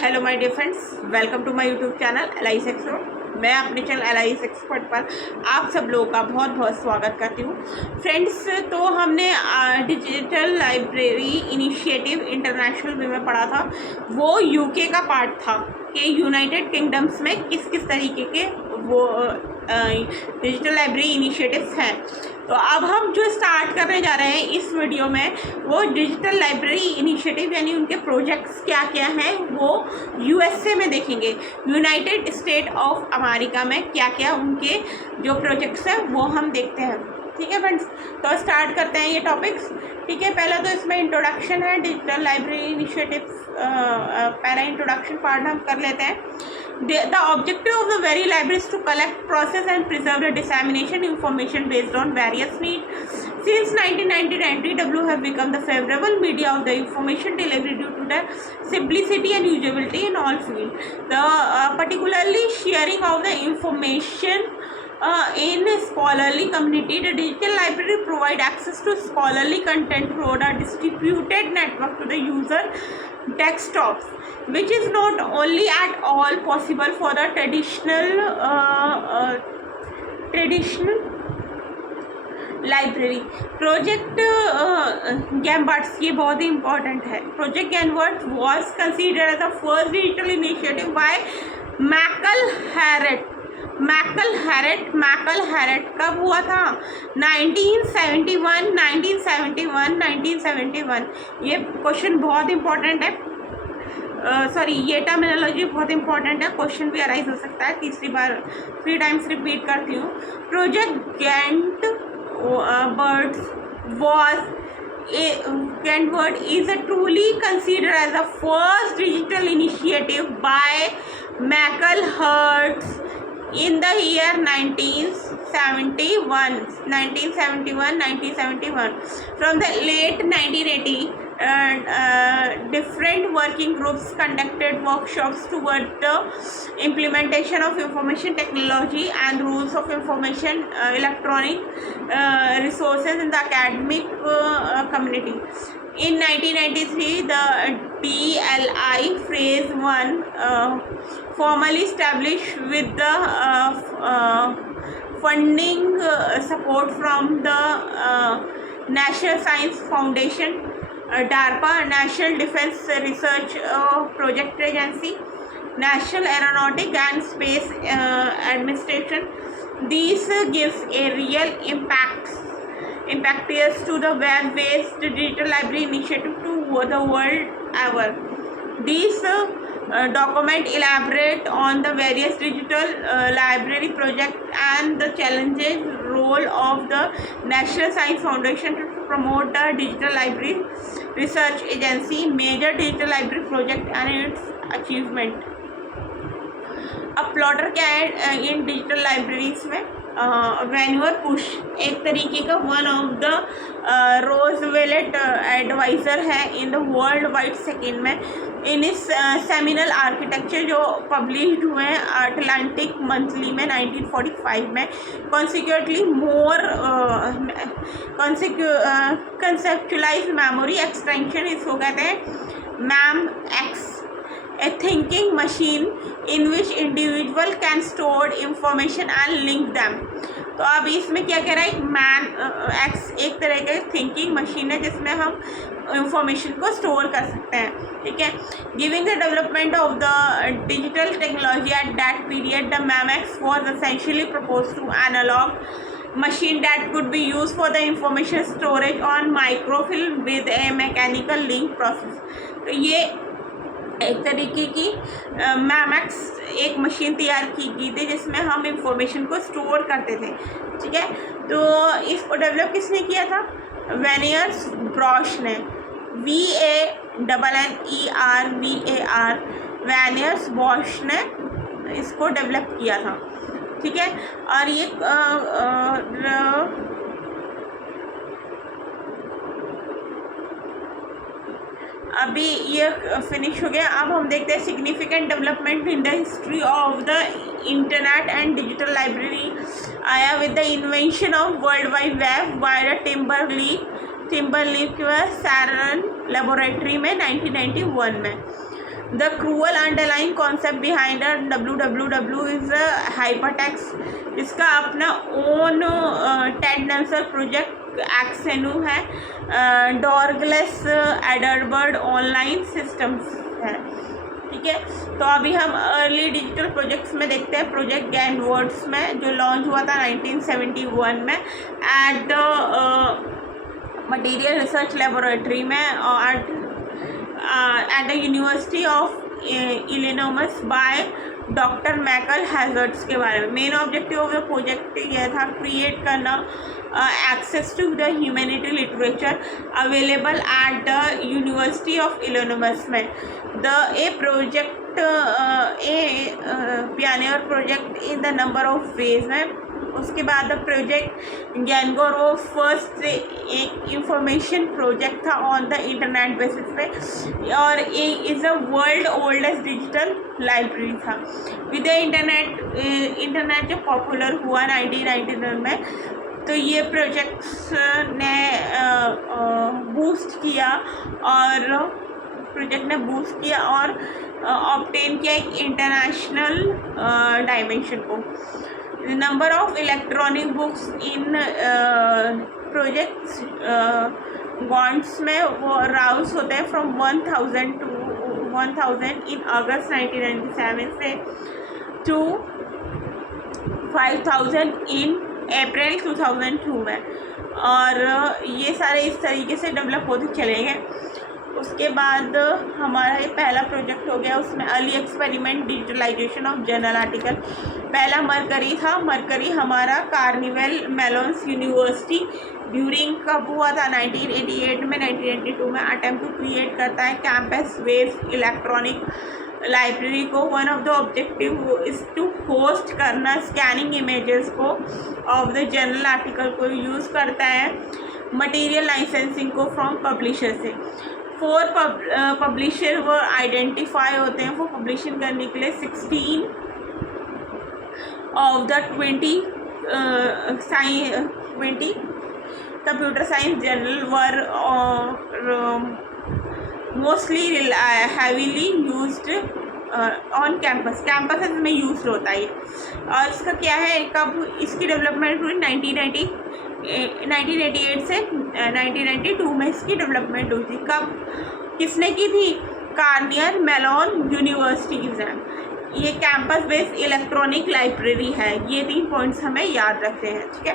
Hello my dear friends, welcome to my YouTube channel LIS expert. मैं अपने channel LIS expert पर आप सब लोगों का बहुत बहुत स्वागत करती हूँ। फ्रेंड्स, तो हमने डिजिटल लाइब्रेरी इनिशिएटिव इंटरनेशनल में पढ़ा था। वो यूके का पार्ट था कि यूनाइटेड किंगडम्स में किस किस तरीके के वो डिजिटल लाइब्रेरी इनिशिएटिव्स हैं। तो अब हम जो स्टार्ट करने जा रहे हैं इस वीडियो में, वो डिजिटल लाइब्रेरी इनिशिएटिव यानी उनके प्रोजेक्ट्स क्या क्या हैं वो यूएसए में देखेंगे। यूनाइटेड स्टेट ऑफ अमेरिका में क्या क्या उनके जो प्रोजेक्ट्स हैं वो हम देखते हैं। ठीक है फ्रेंड्स, तो स्टार्ट करते हैं ये टॉपिक्स। ठीक है, पहला तो इसमें इंट्रोडक्शन है डिजिटल लाइब्रेरी इनिशिएटिव। पहला इंट्रोडक्शन पार्ट हम कर लेते हैं। The objective of the very library is to collect, process and preserve the dissemination information based on various needs. Since 1999, NTW have become the favorable media of the information delivery due to the simplicity and usability in all fields. The particularly sharing of the information in a scholarly community. The digital library provide access to scholarly content through a distributed network to the user desktops, which is not only at all possible for the traditional library. Project Gutenberg, ये बहुत ही important है। Project Gutenberg was considered as the first digital initiative by Michael Hart कब हुआ था? 1971। ये question बहुत important है। ये टर्मिनोलॉजी बहुत इंपॉर्टेंट है, क्वेश्चन भी अराइज हो सकता है। 3 टाइम्स रिपीट करती हूँ। Project Gutenberg is truly considered as the first digital initiative by Michael Hertz in the year 1971. From the late 1980, different working groups conducted workshops toward the implementation of information technology and rules of information electronic resources in the academic community. In 1993, the DLI Phase 1 formally established with the funding support from the National Science Foundation, DARPA, National Defense Research Project Agency, National Aeronautic and Space Administration. This gives a real impetus to the web-based digital library initiative to the world ever. These document elaborate on the various digital library projects and the challenging role of the National Science Foundation to promote the digital library research agency, major digital library project and its achievement. अब plotter क्या है इन digital libraries में? वैन्यूअर push एक तरीके का one of the रोजवेलेट adviser है in the world wide second में। इन इस सेमिनल आर्किटेक्चर जो पब्लिश्ड हुए हैं अटलांटिक मंथली में 1945 में, कॉन्सिक्यूटली मोर कंसेप्चुलाइज मेमोरी एक्सटेंशन, इसको कहते हैं ma'am x, a thinking machine in which individual can store information and link them. तो अब इसमें क्या कह रहा है? मैन एक्स एक तरह का थिंकिंग मशीन है जिसमें हम इंफॉर्मेशन को स्टोर कर सकते हैं। ठीक है, giving the development of the digital technology at that period, the memex was essentially propose to analog machine that could be used for the information storage on microfilm with a mechanical link process. तो ये एक तरीके की मैमएक्स एक machine तैयार की गई थी जिसमें हम इंफॉर्मेशन को स्टोर करते थे। ठीक है, तो इसको डेवलप किसने किया था? वेनियर्स ब्रॉश ने, VANNER वेनियर्स बॉश ने इसको डेवलप किया था। ठीक है, और ये अभी ये फिनिश हो गया। अब हम देखते हैं significant development in the history of the internet and digital library आया with the invention of world wide web by the Tim Berners-Lee CERN laboratory में 1991 में। The crucial underline concept behind WWW is hypertext. इसका अपना own Ted Nelson project Xanadu है, Douglas एडरबर्ड online systems है। ठीक है, तो अभी हम अर्ली डिजिटल प्रोजेक्ट्स में देखते हैं। प्रोजेक्ट गैनवर्ड्स में जो लॉन्च हुआ था 1971 में at the material research laboratory में at the university of Illinois by doctor Michael Hart के बारे में। Main objective of the project यह था क्रिएट करना access to the humanity literature available at the university of Illinois में। A project pioneer project in the number of ways है। उसके बाद द प्रोजेक्ट गैनगोर वो फर्स्ट एक इंफॉर्मेशन प्रोजेक्ट था ऑन द इंटरनेट बेसिस पे, और ये is a world oldest digital library था। विद इंटरनेट जो पॉपुलर हुआ 1999 में, तो ये प्रोजेक्ट्स ने बूस्ट किया और ऑब्टेन किया एक इंटरनेशनल डायमेंशन को। Number of electronic books in projects गॉन्ट्स में वो राउस होते हैं फ्रॉम 1000 इन अगस्त 1997 से टू 5000 इन अप्रैल 2002 में, और ये सारे इस तरीके से डेवलप होते चले गए। उसके बाद हमारा ये पहला प्रोजेक्ट हो गया, उसमें early experiment digitalisation of journal article. पहला मरकरी था। मरकरी हमारा कार्निवल मेलोन्स यूनिवर्सिटी ड्यूरिंग कब हुआ था 1988 में 1982 में अटेम्प्ट टू क्रिएट करता है कैंपस बेस्ड इलेक्ट्रॉनिक लाइब्रेरी को। One of the objective is to host करना स्कैनिंग इमेजेस को ऑफ द जर्नल आर्टिकल को यूज़ करता है मटेरियल लाइसेंसिंग को फ्रॉम पब्लिशर से। 4 पब्लिशर वो आइडेंटिफाई होते हैं वो पब्लिशिंग करने के लिए। 16 of the 20 computer science journal were mostly heavily used on campus में यूज होता है। और इसका क्या है, कब इसकी डेवलपमेंट हुई 1988 से 1992 में इसकी डेवलपमेंट हुई थी। कब किसने की थी? कार्नियल मेलोन यूनिवर्सिटीज़ हैं। ये कैंपस बेस्ड इलेक्ट्रॉनिक लाइब्रेरी है। ये 3 पॉइंट्स हमें याद रखते हैं। ठीक है,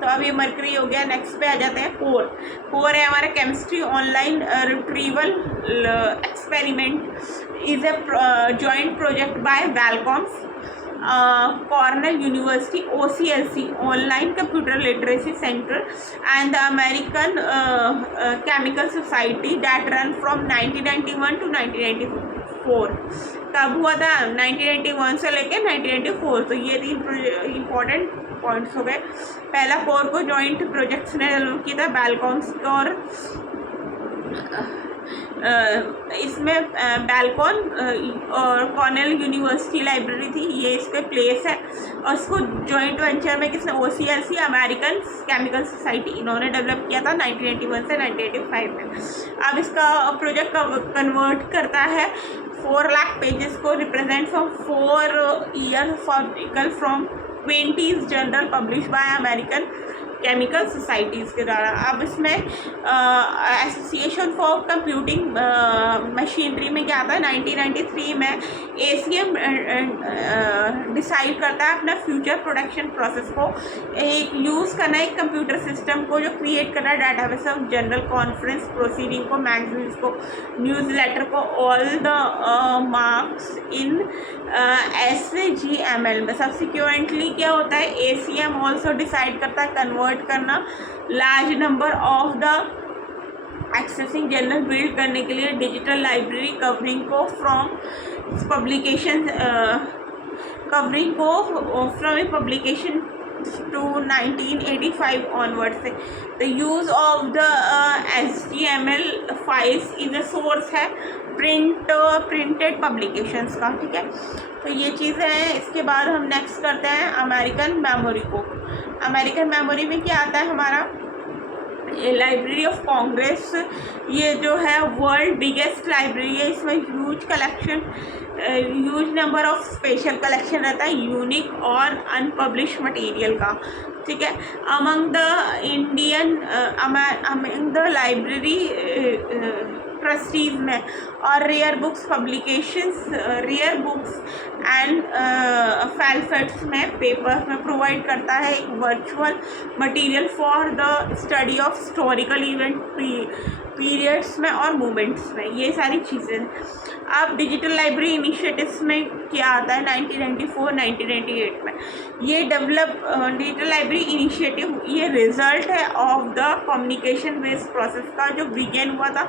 तो अब ये मरकरी हो गया। नेक्स्ट पे आ जाते हैं कोर है हमारा chemistry online retrieval experiment is a joint project by Bellcore's Cornell University OCLC Online Computer Literacy Center and the American Chemical Society that run from 1991 to 1994। कब हुआ था? 1991 से लेकर 1994। तो ये 3 इम्पॉर्टेंट पॉइंट्स हो गए। पहला कोर को जॉइंट प्रोजेक्ट्स ने डेवलप किया था बैलकॉम्स और इसमें बैलकॉन और कॉर्नेल यूनिवर्सिटी लाइब्रेरी थी, ये इसके प्लेस है। और इसको जॉइंट वेंचर में किसने? OCLC अमेरिकन केमिकल सोसाइटी, इन्होंने डेवलप किया था 1981 से 1985 में। अब इसका प्रोजेक्ट कन्वर्ट करता है 4 लाख पेजेस को represent from 4 year article from 20 journal publish by American chemical societies के द्वारा। अब इसमें एसोसिएशन फॉर कंप्यूटिंग मशीनरी में क्या आता है? 1993 में ACM डिसाइड करता है अपना फ्यूचर प्रोडक्शन प्रोसेस को एक यूज़ करना है, एक कंप्यूटर सिस्टम को जो क्रिएट करना है database of general conference proceeding को, मैगजीन्स को, न्यूज़ लेटर को, all the marks in SGML में। सब्सिक्वेंटली क्या होता है? ACM ऑल्सो डिसाइड करता है कन्वर्ट करना large number of the accessing journal build करने के लिए डिजिटल लाइब्रेरी कवरिंग को from publication publication to 1985 onward से। The use of the HTML files is a source है प्रिंटेड पब्लिकेशंस का। ठीक है, तो ये चीज़ें हैं। इसके बाद हम नेक्स्ट करते हैं अमेरिकन मेमोरी को। अमेरिकन मेमोरी में क्या आता है हमारा? लाइब्रेरी ऑफ कांग्रेस, ये जो है वर्ल्ड बिगेस्ट लाइब्रेरी है। इसमें huge collection, huge number of special collection रहता है यूनिक और अनपब्लिश मटेरियल का, ठीक है। अमंग द लाइब्रेरी ट्रस्टीज में और rare books publications, rare books and pamphlets में, पेपर्स में प्रोवाइड करता है एक virtual material for the study of historical event periods में और मूवमेंट्स में, ये सारी चीज़ें। अब डिजिटल लाइब्रेरी इनिशिएटिव्स में क्या आता है 1994-1998 में, ये डिजिटल लाइब्रेरी इनिशिएटिव ये रिजल्ट है of the communication based process का, जो बिगेन हुआ था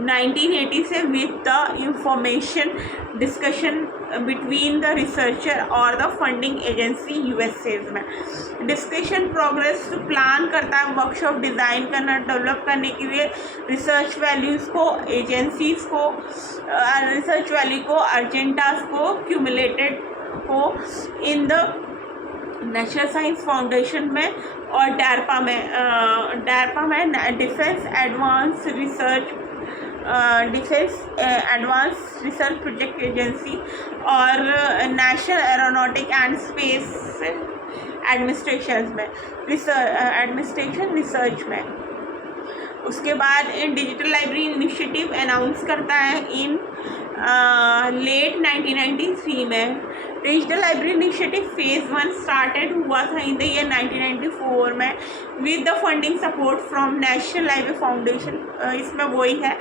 1980 से with the information discussion between the researcher और द फंडिंग एजेंसी यूएसए में। डिस्कशन प्रोग्रेस प्लान करता है, वर्कशॉप डिज़ाइन करना, डेवलप करने के लिए रिसर्च वैल्यूज़ को, एजेंसीज को, रिसर्च वैल्यू को, अर्जेंटास को, क्यूमुलेटेड को in the national science foundation में और डैरपा में defence advance research project agency और national aeronautic and space administration में, रिसर्च में। उसके बाद डिजिटल लाइब्रेरी इनिशिएटिव अनाउंस करता है इन लेट 1993 में। Digital library initiative phase 1 started हुआ था इन द ईयर 1994 में with the funding support from national library foundation, इसमें वही है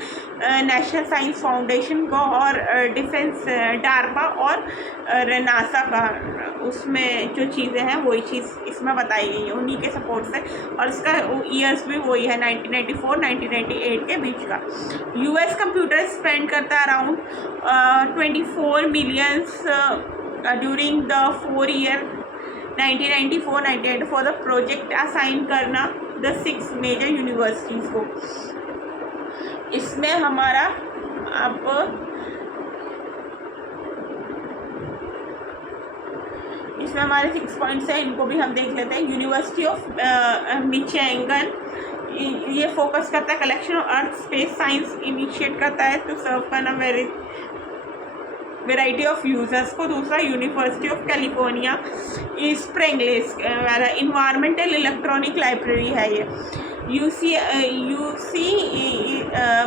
नेशनल साइंस फाउंडेशन को और डिफेंस डारपा और नासा का, उसमें जो चीज़ें हैं वही चीज़ इसमें बताई गई है उन्हीं के सपोर्ट से, और इसका ईयर्स भी वही है 1994-1998 के बीच का। यूएस कंप्यूटर स्पेंड करता है around 24 millions during the 4 year 1994-98 for the project assign करना द 6 मेजर यूनिवर्सिटीज़ को। इसमें हमारा अब इसमें हमारे 6 पॉइंट्स हैं, इनको भी हम देख लेते हैं। यूनिवर्सिटी ऑफ मिचिगन, ये फोकस करता है collection of earth space science, initiate करता है टू सर्व करना वेराइटी ऑफ यूजर्स को। दूसरा यूनिवर्सिटी ऑफ कैलिफोर्निया स्प्रिंगलेस वाला इन्वायरमेंटल इलेक्ट्रॉनिक लाइब्रेरी है ये। UC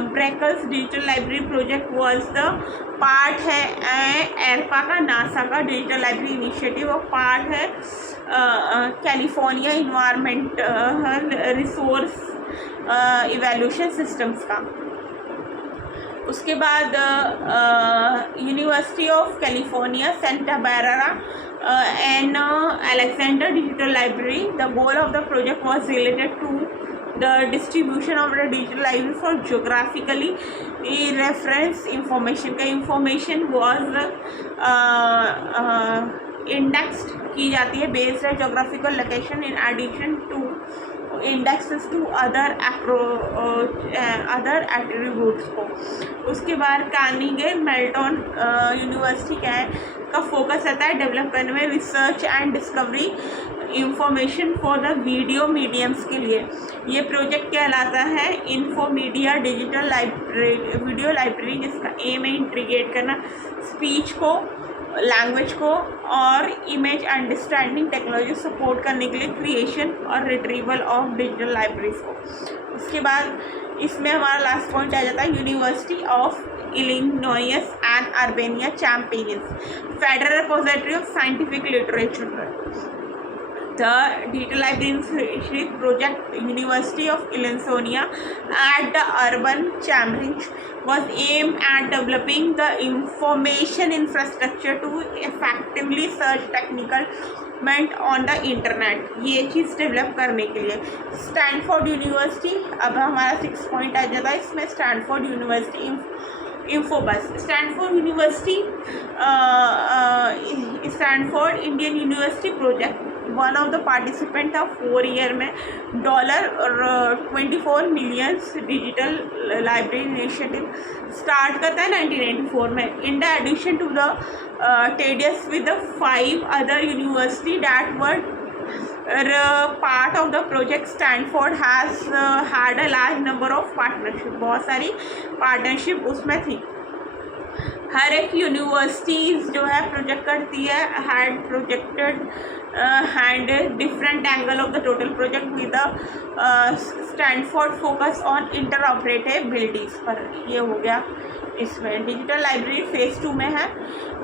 Berkeley's digital library project was the part है एरपा का, नासा का डिजिटल लाइब्रेरी इनिशिएटिव और पार्ट है California environmental resource evaluation systems का। उसके बाद university of California Santa Barbara and Alexander digital library, the goal of the project was related to the distribution of the digital library for geographically reference information का information was indexed की जाती है based on geographical location in addition to indexes to other attributes को। उसके बाद Carnegie मेल्टन university क्या है का फोकस रहता है डेवलप करने में research and discovery information for the video mediums के लिए। ये प्रोजेक्ट कहलाता है Infomedia digital library video library, जिसका एम है इंटीग्रेट करना स्पीच को, लैंग्वेज को और इमेज अंडरस्टैंडिंग टेक्नोलॉजी सपोर्ट करने के लिए क्रिएशन और रिट्रीवल ऑफ डिजिटल लाइब्रेरीज को। उसके बाद इसमें हमारा लास्ट पॉइंट आ जाता है university of Illinois and Urbana Champaign, federal repository of scientific literature. The Digital Library Project University of Illinois at the Urban Cambridge was aimed at developing the information infrastructure to effectively search technical on the internet, ये चीज़ develop करने के लिए। Stanford university, अब हमारा 6 point आ जाता है इसमें। Stanford university Infobus, Stanford university Stanford Indian university project, one of the participant था 4 ईयर में $24 millions digital library initiative start करता है 1994 में। In the addition to the tedious with the 5 other university that were part of the project Stanford has had a large number of partnership, बहुत सारी partnership उसमें थी। हर एक universities जो है प्रोजेक्ट करती है, had projected hand different angle of the total project with the Stanford focus on interoperabilities पर। ये हो गया इसमें। डिजिटल लाइब्रेरी फेज़ 2 में है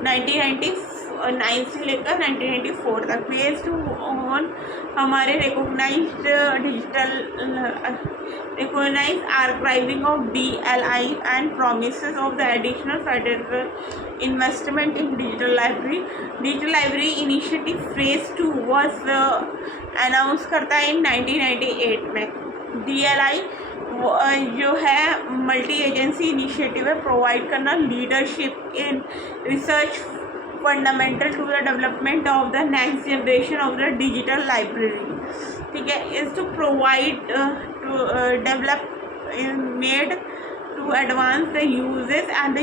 1999 से लेकर 1994 तक। फेज़ 2 ऑन हमारे recognised archiving of DLI and promises of the additional federal investment in digital library. Digital library initiative phase 2 was announce करता है इन 1998 में। DLI जो है मल्टी एजेंसी इनिशिएटिव है, प्रोवाइड करना leadership in research fundamental to the development of the next generation of the digital library. ठीक है, is to provide to develop made to advance the uses and the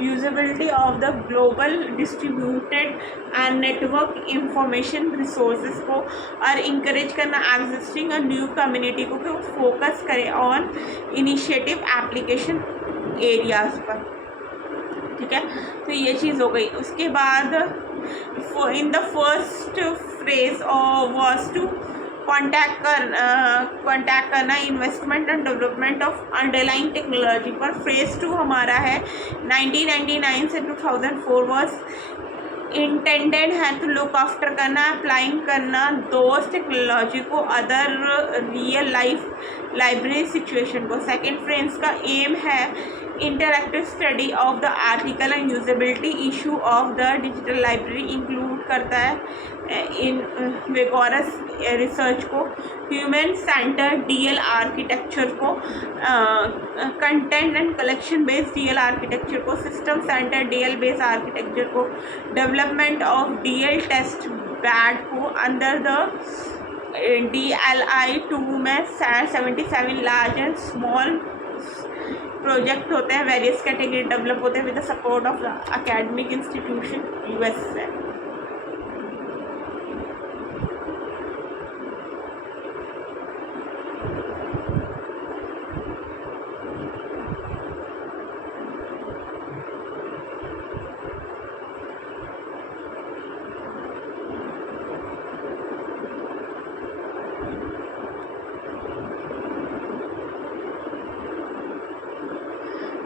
usability of the global distributed and network information resources को, और encourage करना existing और new community को कि focus करे on initiative application areas पर। ठीक है, तो ये चीज़ हो गई। उसके बाद in the first phase was to contact करना investment and development of underlying technology पर। फेज़ 2 हमारा है 1999 से 2004 वॉज इंटेंडेड है टू लुक आफ्टर करना, अप्लाइंग करना दोस्त टेक्नोलॉजी को other real life library situation को। सेकेंड फ्रेंड्स का एम है interactive study of the article and usability issue of the digital library, include करता है इन विगोरस रिसर्च को, ह्यूमन सेंटर DL आर्किटेक्चर को, content and collection based DL architecture को, system center DL based architecture को, development of DL test bed को। Under the DLI 2 में 77 large and small project होते हैं, वेरियस कैटेगरी डेवलप होते हैं with the support of the academic institution US से।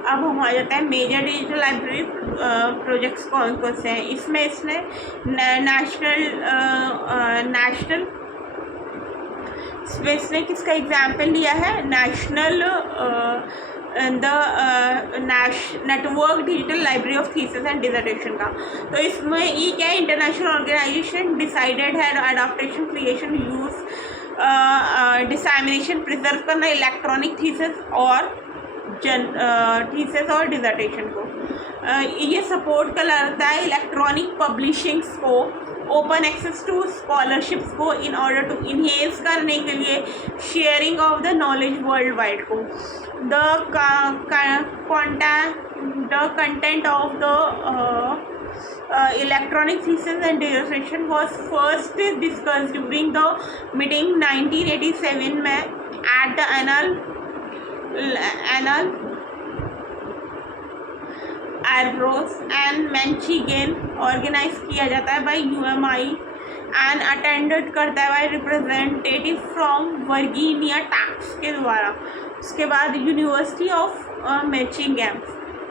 अब हम आ जाता है मेजर डिजिटल लाइब्रेरी प्रोजेक्ट्स कौन कौन से हैं। इसमें इसने नेशनल स्पेस ने किसका एग्जाम्पल लिया है, national network digital library of thesis and dissertation का। तो इसमें ये क्या है, इंटरनेशनल ऑर्गेनाइजेशन डिसाइडेड है अडॉप्टेशन क्रिएशन यूज डिसैमिनेशन प्रिजर्व करना इलेक्ट्रॉनिक थीसिस और थीसिस और डिसर्टेशन को। ये सपोर्ट करता है इलेक्ट्रॉनिक पब्लिशिंग्स को, ओपन एक्सेस टू स्कॉलरशिप्स को इन ऑर्डर टू इन्हेंस करने के लिए sharing of the knowledge world wide को। The content of the electronic thesis and dissertation was first discussed during the meeting 1987 में at the annual Arbroath and Michigan organise किया जाता है by UMI and attended करता है by representative from Virginia tax के द्वारा। उसके बाद यूनिवर्सिटी ऑफ मिचिगन।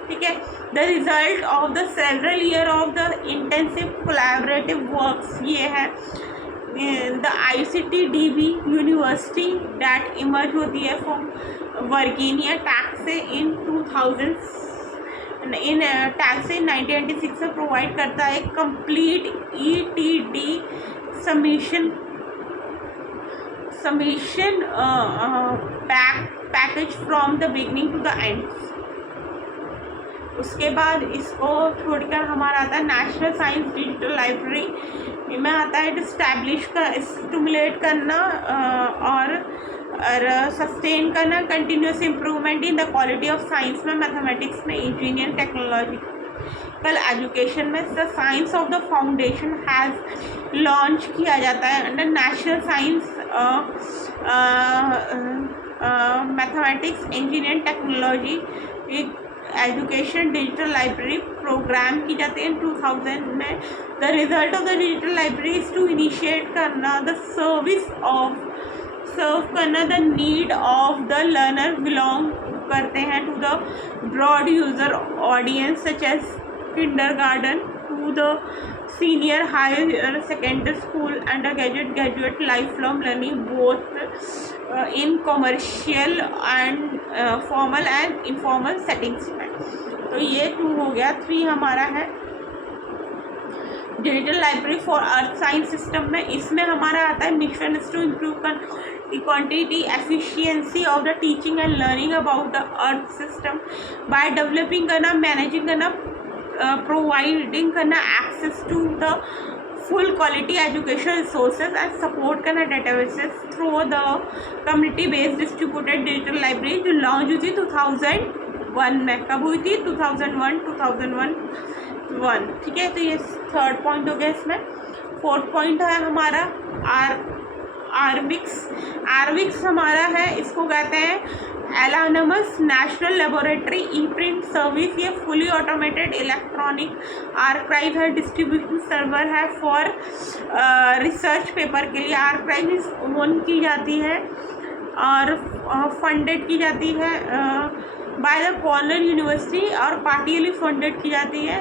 ठीक है, the result of the several year of the intensive collaborative works ये है the ICT-DB university that emerge होती है फ्रॉम वर्जीनिया टैक्स से इन 1996 में प्रोवाइड करता है complete ETD submission package from the beginning to the end. उसके बाद इसको छोड़कर हमारा आता है नेशनल साइंस डिजिटल लाइब्रेरी में आता है स्टिमुलेट करना और सस्टेन करना continuous improvement in the quality of science में, मैथमेटिक्स में, इंजीनियरिंग टेक्नोलॉजी टेक्निकल एजुकेशन में the science of the foundation has launch किया जाता है under national science mathematics engineering technology education digital library programme की जाती है 2000 में। The result of the digital library is to initiate करना द सर्व करना the need of the learner belong करते हैं to the broad user audience such as kindergarten to the senior higher secondary school undergraduate lifelong learning both in commercial and formal and informal settings में। तो ये 2 हो गया। 3 हमारा है digital library for earth science system में। इसमें हमारा आता है mission is to improve quantity efficiency of the teaching and learning about the earth system by developing करना, मैनेजिंग करना, प्रोवाइडिंग करना access to the full quality education resources and support करना databases through the community based distributed digital library जो launch हुई थी 2001 में। कब हुई थी? 2001। ठीक है, तो ये 3rd पॉइंट हो गया इसमें। 4th पॉइंट है हमारा आर्विक्स हमारा है, इसको कहते हैं एलानमस नेशनल लेबोरेटरी ई प्रिंट सर्विस। ये फुली ऑटोमेटेड इलेक्ट्रॉनिक आर्काइव है, डिस्ट्रीब्यूशन सर्वर है फॉर रिसर्च पेपर के लिए। आर्काइव ओन की जाती है और फंडेड की जाती है बाय द कॉर्नर यूनिवर्सिटी और पार्टियली फंडेड की जाती है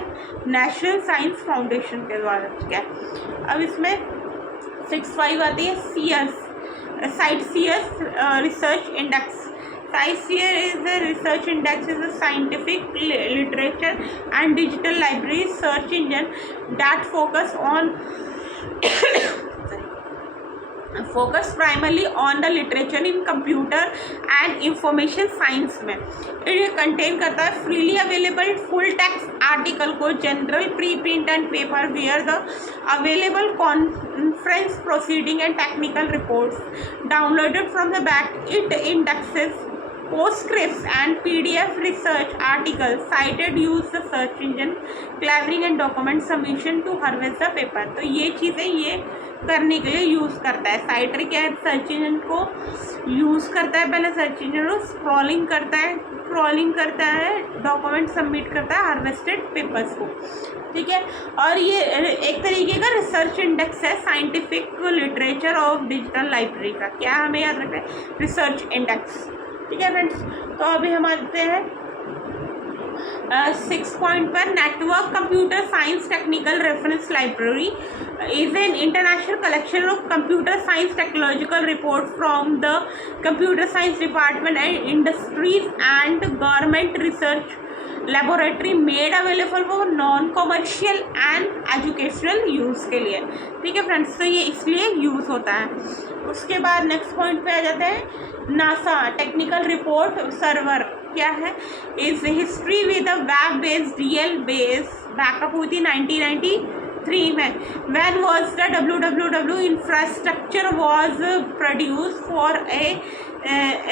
नेशनल साइंस फाउंडेशन के द्वारा। ठीक है, अब इसमें 6.5 आती है CITES research index. CITES is a research index, is a scientific literature and digital library search engine that focus primarily on the literature in computer and information science में। ये कंटेन करता है freely available full text article को, journal preprint and paper where the available conference proceeding and technical reports downloaded from the back. It indexes postscripts and PDF research articles cited use the search engine clearing and document submission to harvest the paper। तो ये चीज़ें ये करने के लिए use करता है। साइटर क्या है, सर्च इंजन को यूज़ करता है, पहले सर्च इंजन को स्क्रॉलिंग करता है, डॉक्यूमेंट सबमिट करता है हार्वेस्टेड पेपर्स को। ठीक है, और ये एक तरीके का रिसर्च इंडेक्स है scientific literature of digital library का। क्या हमें याद रखना है? Research index. ठीक है फ्रेंड्स, तो अभी हम आते हैं 6 पॉइंट पर। Network computer science technical reference library is an international collection of computer science technological report from the computer science department and industries and government research laboratory made available for non commercial and educational use के लिए। ठीक है friends, तो ये इसलिए use होता है। उसके बाद नेक्स्ट पॉइंट पे आ जाते हैं नासा टेक्निकल रिपोर्ट सर्वर। क्या है? Is history with web based real base backup हुई थी 1993 में। When was the www infrastructure was produce for a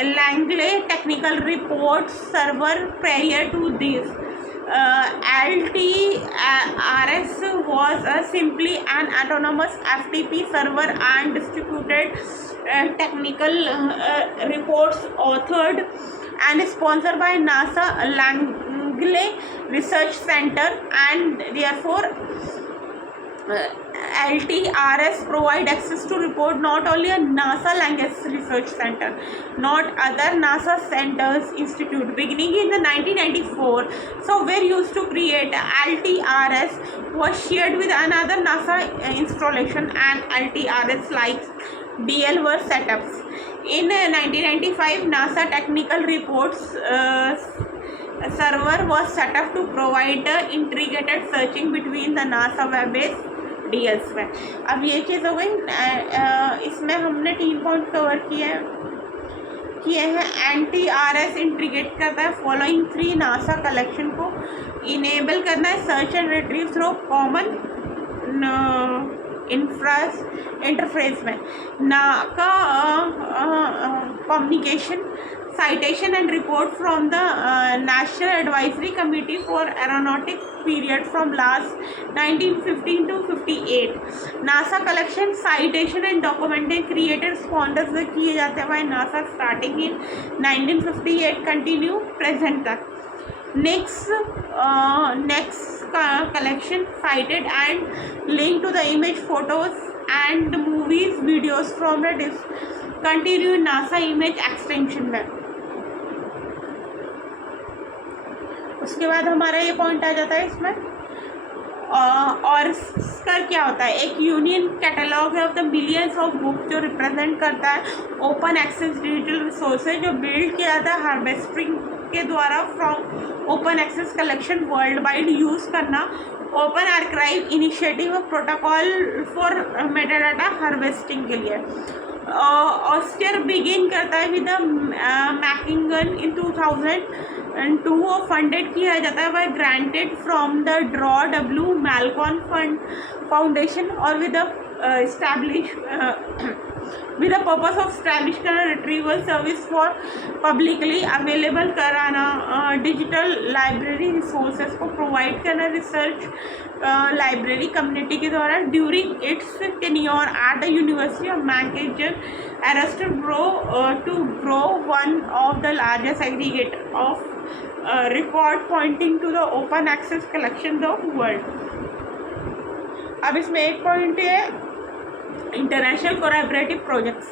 Langley technical report server prior to this. LTRS was simply an autonomous FTP server and distributed technical reports authored and sponsored by NASA Langley Research Center, and therefore LTRS provide access to report not only a NASA Langley Research Center, not other NASA centers institute. Beginning in the 1994, software used to create LTRS was shared with another NASA installation, and LTRS like DL were setups. In 1995, NASA Technical Reports server was set up to provide integrated searching between the NASA web-based DLs में। अब ये चीज़ हो गई। इसमें हमने 3 point cover किए हैं। LTRS integrate करता है फॉलोइंग 3 नासा कलेक्शन को। इनेबल करना है search and retrieve through common interface में ना का communication citation and report from the National Advisory Committee for Aeronautics period from last 1915 to 58. NASA collection, citation and documentation created sponsors से किए जाते हैं by NASA starting in 1958 continue present तक. Next collection cited and linked to the image, photos and movies, videos from the continue NASA image extension में. उसके बाद हमारा ये पॉइंट आ जाता है इसमें. और इसका क्या होता है, एक यूनियन कैटलॉग है of the millions of book जो रिप्रेजेंट करता है ओपन एक्सेस डिजिटल रिसोर्सेज जो बिल्ड किया जाता है हार्वेस्टिंग के द्वारा from open access collection world wide use करना. Open archive initiative protocol for metadata harvesting के लिए. ऑस्टियर बिगिन करता है विद मैकिंगन इन 2002 और फंडेड किया जाता है by granted from the Andrew W Mellon fund foundation और with with the purpose of establish करना retrieval service for publicly available कराना डिजिटल लाइब्रेरी रिसोर्सेज को प्रोवाइड करना रिसर्च लाइब्रेरी कम्युनिटी के द्वारा during its tenure at the university of Manchester एरस्टन to grow one of the largest aggregator of record pointing to the open access collection the world. अब इसमें एक point है international collaborative projects.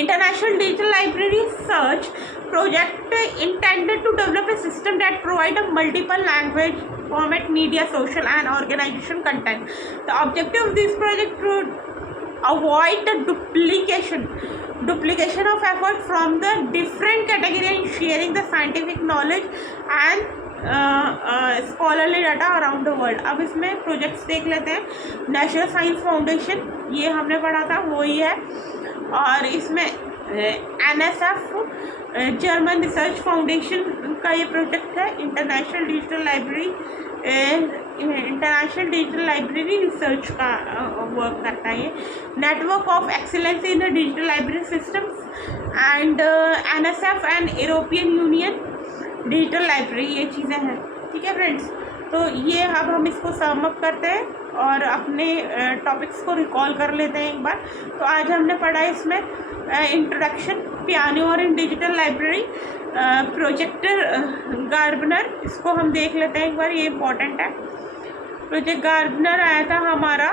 International Digital Library Search project intended to develop a system that provide a multiple language format media social and organization content. The objective of this project to avoid the duplication of effort from the different category and sharing the scientific knowledge and scholarly data around the world. अब इसमें projects देख लेते हैं. National science foundation ये हमने पढ़ा था वही है. और इसमें NSF जर्मन रिसर्च फाउंडेशन का ये प्रोजेक्ट है. इंटरनेशनल डिजिटल लाइब्रेरी रिसर्च का वर्क करता है ये. Network of excellence in the digital library systems and NSF and European union digital library ये चीज़ें हैं. ठीक है फ्रेंड्स, तो ये अब हम इसको सम अप करते हैं और अपने टॉपिक्स को रिकॉल कर लेते हैं एक बार. तो आज हमने पढ़ा इसमें इंट्रोडक्शन पियानो और इन डिजिटल लाइब्रेरी प्रोजेक्टर गार्बनर. इसको हम देख लेते हैं एक बार, ये इम्पोर्टेंट है. प्रोजेक्ट गार्बनर आया था हमारा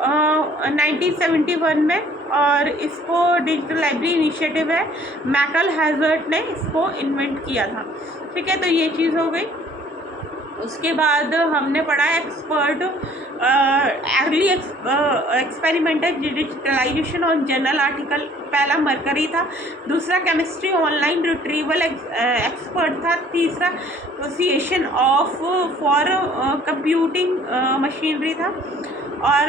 1971 में और इसको डिजिटल लाइब्रेरी इनिशिएटिव है मैकल हैजर्ड ने इसको इन्वेंट किया था. ठीक है, तो ये चीज़ हो गई. उसके बाद हमने पढ़ा अर्ली एक्सपेरिमेंटल डिजिटलाइजेशन और जर्नल आर्टिकल. पहला मरकरी था, दूसरा केमिस्ट्री ऑनलाइन रिट्रीवल एक्सपर्ट था, तीसरा association of for computing machinery था. और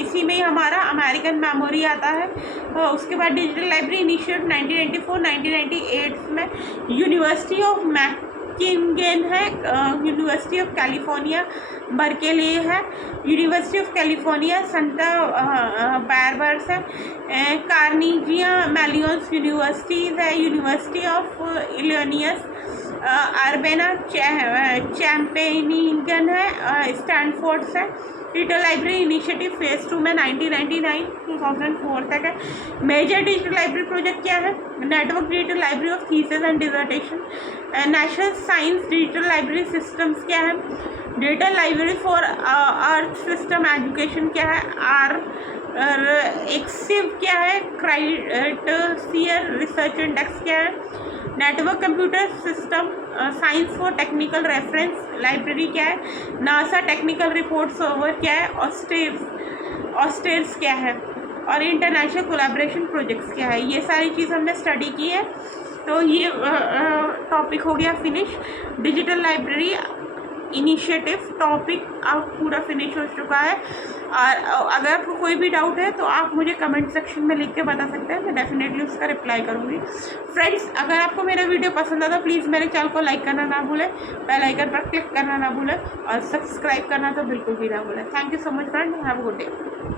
इसी में ही हमारा अमेरिकन मेमोरी आता है. उसके बाद डिजिटल लाइब्रेरी इनिशिएट 1994-1998 में यूनिवर्सिटी ऑफ मैकिंगन है, यूनिवर्सिटी ऑफ कैलिफोर्निया बर्कले है, university of California Santa barbers है, कार्नेगिया मेलियन यूनिवर्सिटीज़ है, यूनिवर्सिटी ऑफ इलिनॉइस अर्बना चैम्पेनिगन है, स्टैनफोर्ड है. डिजिटल लाइब्रेरी इनिशिएटिव फेज 2 में 1999-2004 तक है. मेजर डिजिटल लाइब्रेरी प्रोजेक्ट क्या है? Network digital library of thesis and dissertation. National science digital library systems क्या है? Digital library for earth system education क्या है? एक्सिव क्या है? क्राइटेशियर रिसर्च इंडेक्स क्या है? Network computer system science for technical reference library क्या है? नासा टेक्निकल रिपोर्ट सर्वर क्या है? ऑस्टेर्स क्या है? और इंटरनेशनल कोलैबोरेशन प्रोजेक्ट्स क्या है? ये सारी चीज़ हमने स्टडी की है. तो ये टॉपिक हो गया finish. Digital library initiative topic अब पूरा फिनिश हो चुका है। और अगर आपको कोई भी डाउट है तो आप मुझे कमेंट सेक्शन में लिख के बता सकते हैं, मैं डेफिनेटली उसका रिप्लाई करूँगी। फ्रेंड्स, अगर आपको मेरा वीडियो पसंद आता प्लीज़ मेरे चैनल को लाइक करना ना भूलें, बेल आइकन पर क्लिक करना ना भूलें और सब्सक्राइब करना तो बिल्कुल भी ना भूलें। Thank you so much friends, have a good day.